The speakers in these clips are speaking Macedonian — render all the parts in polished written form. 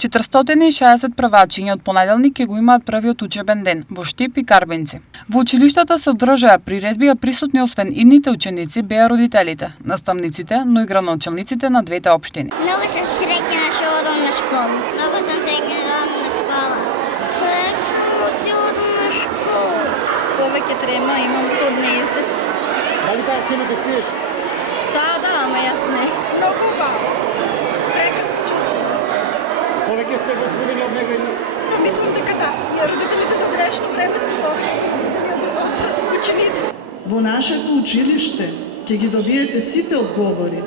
460 првачиња од понеделник ќе го имаат првиот учебен ден во Штип и Карбинци. Во училиштата се одржаа приредби, а присутни освен идните ученици беа родителите, наставниците, но и градоначалниците на двете општини. Много съм среќна што одам на школу. Много съм среќна да одам на школа. Среќна што одам на школа. Повеќе трема, имам поднезе. Дали таа сина да спиеш? Да, ама јас не. Много убаво. Прекрасно чувство. Повеќе сте возбудени од него или? Мислам дека да. Ја родителите на днешно време се возбудени од ученици. Во нашето училиште ќе ги добиете сите одговори.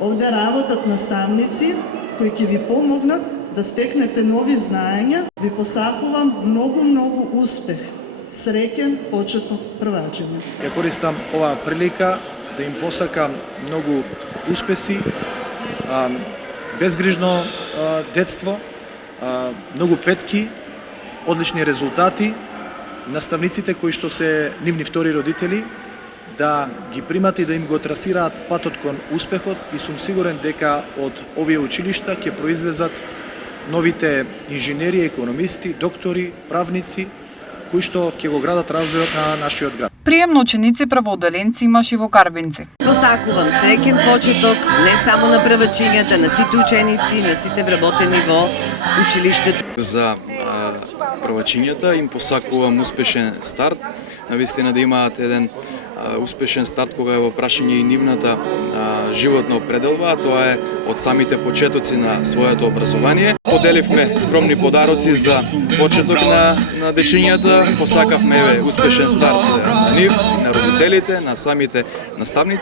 Овде работат наставници кои ќе ви помогнат да стекнете нови знаења. Ви посакувам многу успех. Среќен почеток првачење. Ја користам оваа прилика да им посакам многу успеси, безгрижно детство, многу петки, одлични резултати. Наставниците кои што се нивни втори родители да ги примат и да им го трасираат патот кон успехот и сум сигурен дека од овие училишта ќе произлезат новите инженери, економисти, доктори, правници кои што ќе го градат развојот на нашиот град. Прием на ученици првоодделенци имаш и во Карбинци. Посакувам среќен почеток не само на првачињата, на сите ученици, на сите вработени во училиштето. За првачињата им посакувам успешен старт, навистина да имаат еден успешен старт кога е во прашање и нивната животна определба, а тоа е од самите почетоци на своето образование. Поделивме скромни подароци за почеток на дечињата, посакавме успешен старт на нив, на родителите, на самите наставници.